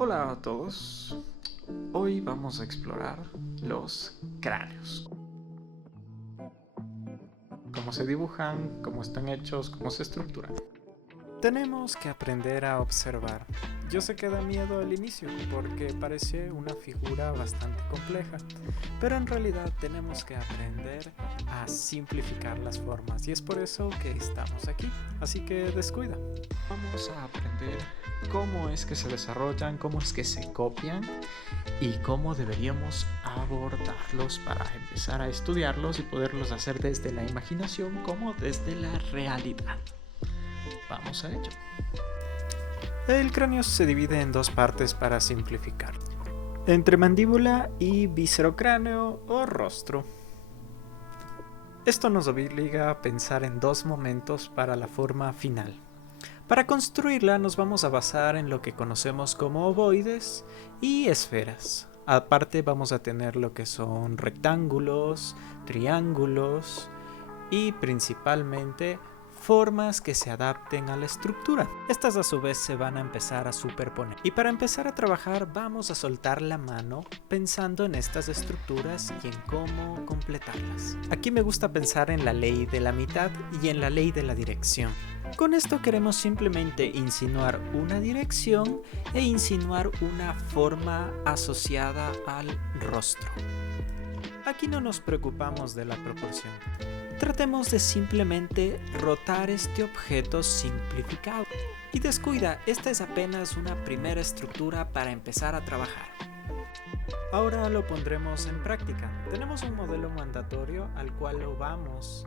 Hola a todos, hoy vamos a explorar los cráneos. Cómo se dibujan, cómo están hechos, cómo se estructuran. Tenemos que aprender a observar. Yo sé que da miedo al inicio porque parece una figura bastante compleja, pero en realidad tenemos que aprender a simplificar las formas y es por eso que estamos aquí, así que descuida. Vamos a aprender cómo es que se desarrollan, cómo es que se copian y cómo deberíamos abordarlos para empezar a estudiarlos y poderlos hacer desde la imaginación como desde la realidad. Vamos a ello. El cráneo se divide en dos partes para simplificar: entre mandíbula y viscerocráneo o rostro. Esto nos obliga a pensar en dos momentos para la forma final. Para construirla nos vamos a basar en lo que conocemos como ovoides y esferas. Aparte vamos a tener lo que son rectángulos, triángulos y principalmente formas que se adapten a la estructura. Estas a su vez se van a empezar a superponer. Y para empezar a trabajar vamos a soltar la mano pensando en estas estructuras y en cómo completarlas. Aquí me gusta pensar en la ley de la mitad y en la ley de la dirección. Con esto queremos simplemente insinuar una dirección e insinuar una forma asociada al rostro. Aquí no nos preocupamos de la proporción. Tratemos de simplemente rotar este objeto simplificado. Y descuida, esta es apenas una primera estructura para empezar a trabajar. Ahora lo pondremos en práctica. Tenemos un modelo mandatorio al cual lo vamos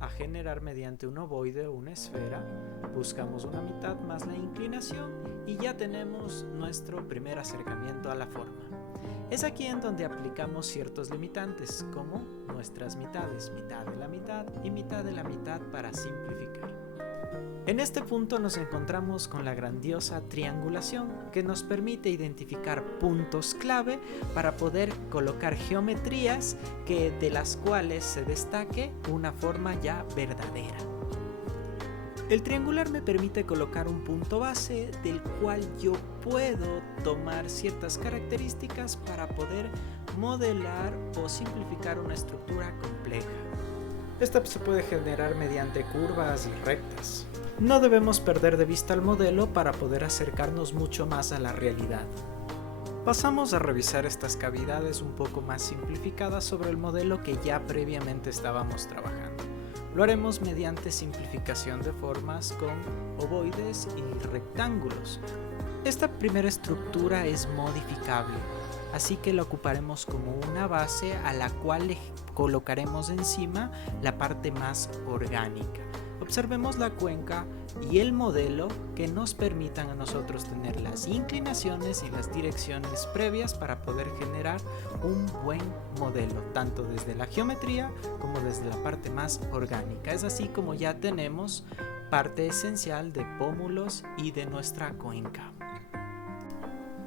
a generar mediante un ovoide o una esfera. Buscamos una mitad más la inclinación y ya tenemos nuestro primer acercamiento a la forma. Es aquí en donde aplicamos ciertos limitantes, como nuestras mitades, mitad de la mitad y mitad de la mitad para simplificar. En este punto nos encontramos con la grandiosa triangulación que nos permite identificar puntos clave para poder colocar geometrías de las cuales se destaque una forma ya verdadera. El triangular me permite colocar un punto base del cual yo puedo tomar ciertas características para poder modelar o simplificar una estructura compleja. Esta se puede generar mediante curvas y rectas. No debemos perder de vista el modelo para poder acercarnos mucho más a la realidad. Pasamos a revisar estas cavidades un poco más simplificadas sobre el modelo que ya previamente estábamos trabajando. Lo haremos mediante simplificación de formas con ovoides y rectángulos. Esta primera estructura es modificable, así que la ocuparemos como una base a la cual le colocaremos encima la parte más orgánica. Observemos la cuenca y el modelo que nos permitan a nosotros tener las inclinaciones y las direcciones previas para poder generar un buen modelo, tanto desde la geometría como desde la parte más orgánica. Es así como ya tenemos parte esencial de pómulos y de nuestra cuenca.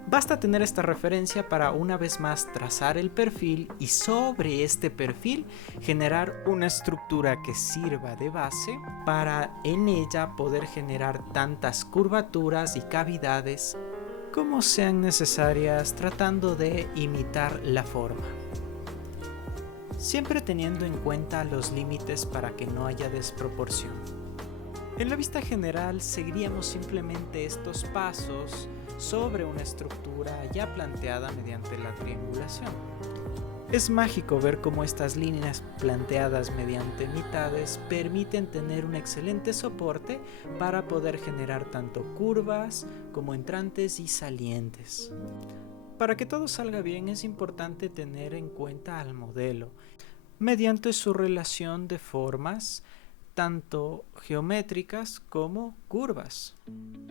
Basta tener esta referencia para una vez más trazar el perfil y sobre este perfil generar una estructura que sirva de base para en ella poder generar tantas curvaturas y cavidades como sean necesarias, tratando de imitar la forma. Siempre teniendo en cuenta los límites para que no haya desproporción. En la vista general seguiríamos simplemente estos pasos sobre una estructura ya planteada mediante la triangulación. Es mágico ver cómo estas líneas planteadas mediante mitades permiten tener un excelente soporte para poder generar tanto curvas como entrantes y salientes. Para que todo salga bien es importante tener en cuenta al modelo mediante su relación de formas tanto geométricas como curvas.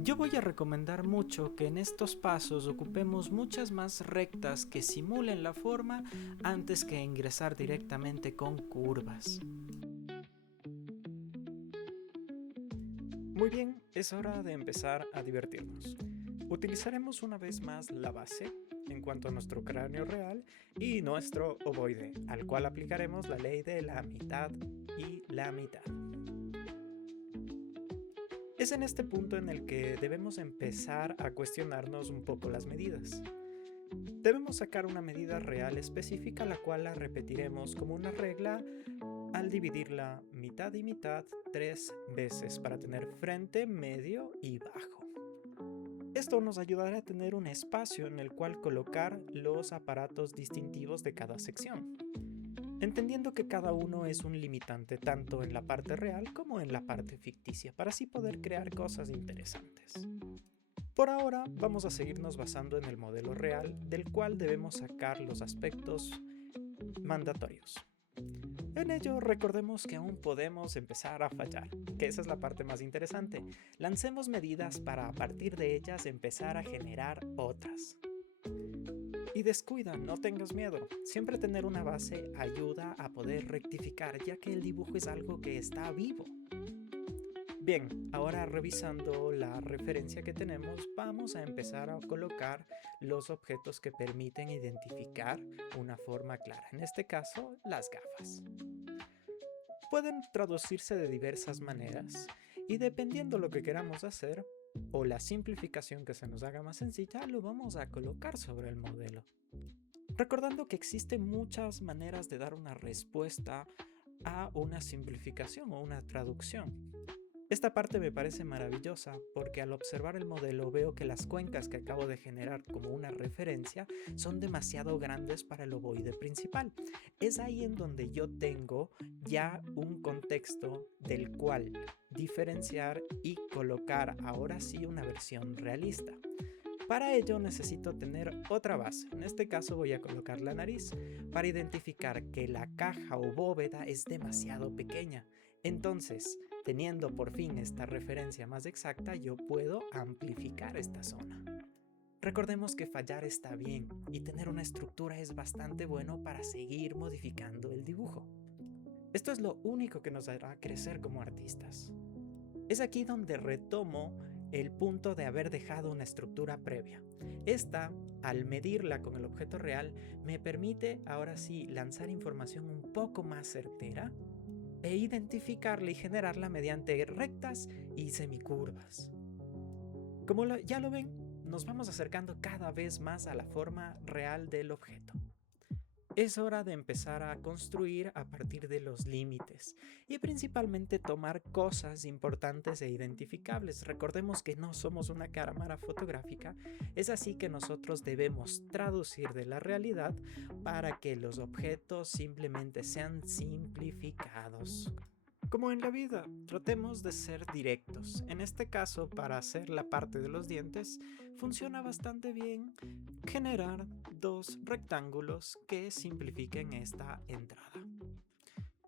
Yo voy a recomendar mucho que en estos pasos ocupemos muchas más rectas que simulen la forma antes que ingresar directamente con curvas. Muy bien, es hora de empezar a divertirnos. Utilizaremos una vez más la base en cuanto a nuestro cráneo real y nuestro ovoide, al cual aplicaremos la ley de la mitad y la mitad. Es en este punto en el que debemos empezar a cuestionarnos un poco las medidas. Debemos sacar una medida real específica, la cual la repetiremos como una regla al dividirla mitad y mitad 3 veces para tener frente, medio y bajo. Esto nos ayudará a tener un espacio en el cual colocar los aparatos distintivos de cada sección, entendiendo que cada uno es un limitante tanto en la parte real como en la parte ficticia, para así poder crear cosas interesantes. Por ahora vamos a seguirnos basando en el modelo real, del cual debemos sacar los aspectos mandatorios. En ello, recordemos que aún podemos empezar a fallar, que esa es la parte más interesante. Lancemos medidas para a partir de ellas empezar a generar otras. Y descuida, no tengas miedo. Siempre tener una base ayuda a poder rectificar, ya que el dibujo es algo que está vivo. Bien, ahora revisando la referencia que tenemos, vamos a empezar a colocar los objetos que permiten identificar una forma clara. En este caso, las gafas. Pueden traducirse de diversas maneras y dependiendo lo que queramos hacer o la simplificación que se nos haga más sencilla, lo vamos a colocar sobre el modelo. Recordando que existen muchas maneras de dar una respuesta a una simplificación o una traducción. Esta parte me parece maravillosa porque al observar el modelo veo que las cuencas que acabo de generar como una referencia son demasiado grandes para el ovoide principal. Es ahí en donde yo tengo ya un contexto del cual diferenciar y colocar ahora sí una versión realista. Para ello necesito tener otra base. En este caso voy a colocar la nariz para identificar que la caja o bóveda es demasiado pequeña. Entonces, teniendo por fin esta referencia más exacta, yo puedo amplificar esta zona. Recordemos que fallar está bien y tener una estructura es bastante bueno para seguir modificando el dibujo. Esto es lo único que nos hará crecer como artistas. Es aquí donde retomo el punto de haber dejado una estructura previa. Esta, al medirla con el objeto real, me permite ahora sí lanzar información un poco más certera e identificarla y generarla mediante rectas y semicurvas. Como ya lo ven, nos vamos acercando cada vez más a la forma real del objeto. Es hora de empezar a construir a partir de los límites y principalmente tomar cosas importantes e identificables. Recordemos que no somos una cámara fotográfica, es así que nosotros debemos traducir de la realidad para que los objetos simplemente sean simplificados. Como en la vida, tratemos de ser directos. En este caso, para hacer la parte de los dientes, funciona bastante bien generar 2 rectángulos que simplifiquen esta entrada.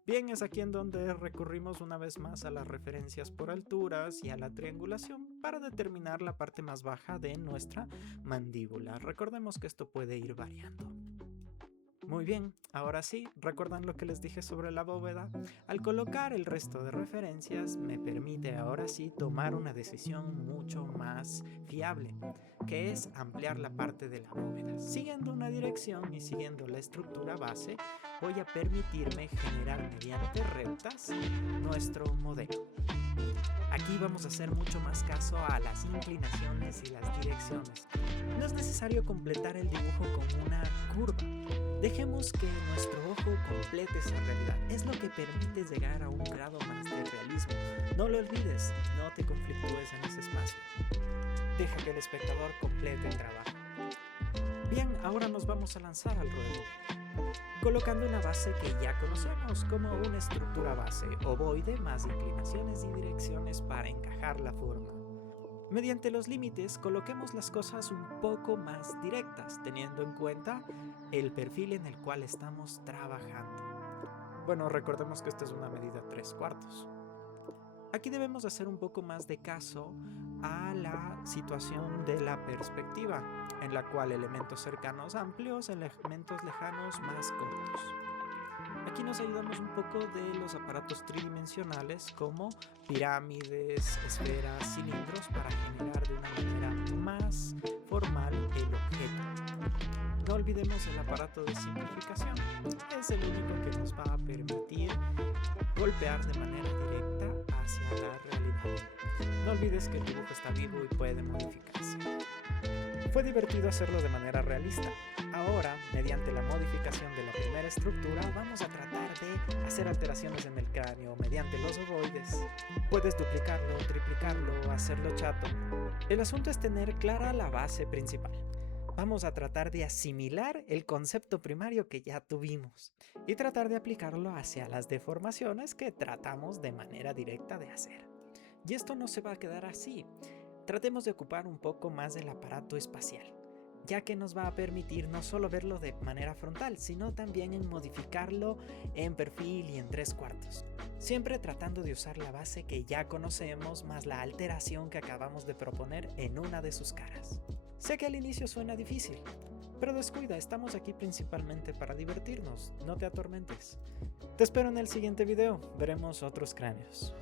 Bien, es aquí en donde recurrimos una vez más a las referencias por alturas y a la triangulación para determinar la parte más baja de nuestra mandíbula. Recordemos que esto puede ir variando. Muy bien, ahora sí, ¿recuerdan lo que les dije sobre la bóveda? Al colocar el resto de referencias me permite ahora sí tomar una decisión mucho más fiable, que es ampliar la parte de la bóveda. Siguiendo una dirección y siguiendo la estructura base, voy a permitirme generar mediante rectas nuestro modelo. Aquí vamos a hacer mucho más caso a las inclinaciones y las direcciones. No es necesario completar el dibujo con una curva. Dejemos que nuestro ojo complete esa realidad. Es lo que permite llegar a un grado más de realismo. No lo olvides, no te conflictúes en ese espacio. Deja que el espectador complete el trabajo. Bien, ahora nos vamos a lanzar al ruedo, colocando una base que ya conocemos como una estructura base, ovoide más inclinaciones y direcciones para encajar la forma. Mediante los límites, coloquemos las cosas un poco más directas, teniendo en cuenta el perfil en el cual estamos trabajando. Bueno, recordemos que esta es una medida 3/4. Aquí debemos hacer un poco más de caso a la situación de la perspectiva, en la cual elementos cercanos amplios, elementos lejanos más cortos. Aquí nos ayudamos un poco de los aparatos tridimensionales como pirámides, esferas, cilindros para generar de una manera más formal el objeto. No olvidemos el aparato de simplificación, es el único que nos va a permitir golpear de manera directa hacia la realidad. No olvides que el dibujo está vivo y puede modificarse. Fue divertido hacerlo de manera realista. Ahora, mediante la modificación de la primera estructura, vamos a tratar de hacer alteraciones en el cráneo mediante los ovoides. Puedes duplicarlo, triplicarlo, hacerlo chato. El asunto es tener clara la base principal. Vamos a tratar de asimilar el concepto primario que ya tuvimos y tratar de aplicarlo hacia las deformaciones que tratamos de manera directa de hacer. Y esto no se va a quedar así. Tratemos de ocupar un poco más del aparato espacial, ya que nos va a permitir no solo verlo de manera frontal, sino también en modificarlo en perfil y en 3/4. Siempre tratando de usar la base que ya conocemos más la alteración que acabamos de proponer en una de sus caras. Sé que al inicio suena difícil, pero descuida, estamos aquí principalmente para divertirnos, no te atormentes. Te espero en el siguiente video, veremos otros cráneos.